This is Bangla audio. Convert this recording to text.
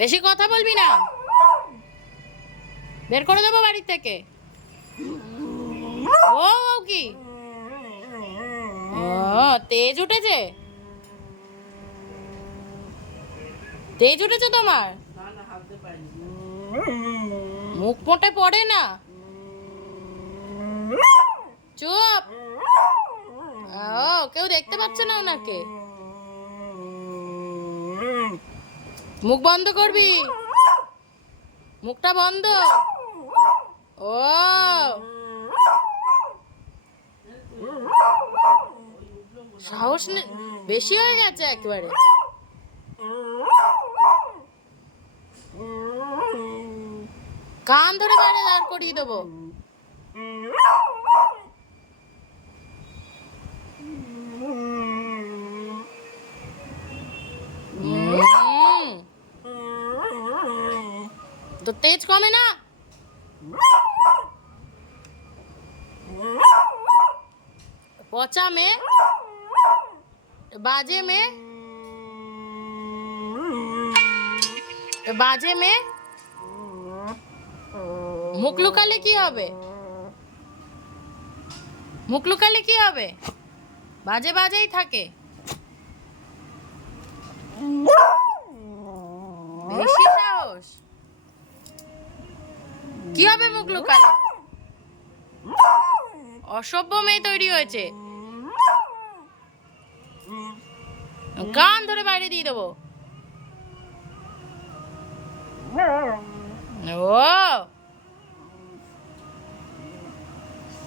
বেশি কথা বলবি না, বের করে দেবো বাড়ি থেকে। ও কি ও তেজ উঠেছে, তেজ উঠেছে তোমার? মুখ মোটে পড়ে না, চুপ। ও কেউ দেখতে পাচ্ছে না ওনাকে। মুখ বন্ধ করবি, মুখটা বন্ধ। ও সাহস বেশি হয়ে গেছে একেবারে। কান ধরে বাইরে দাঁড় করিয়ে দেবো। তো তেজ কমে না? পচা মেয়ে, বাজে মেয়ে, বাজে মেয়ে। মুখ লুকালে কি হবে? মুখ লুকালে কি হবে? বাজে বাজেই থাকে। বেশি সাহস। কি হবে মুখ লুকালে? অসভ্য মেয়ে তৈরি হয়েছে। কান ধরে বাইরে দিয়ে দেবো। ও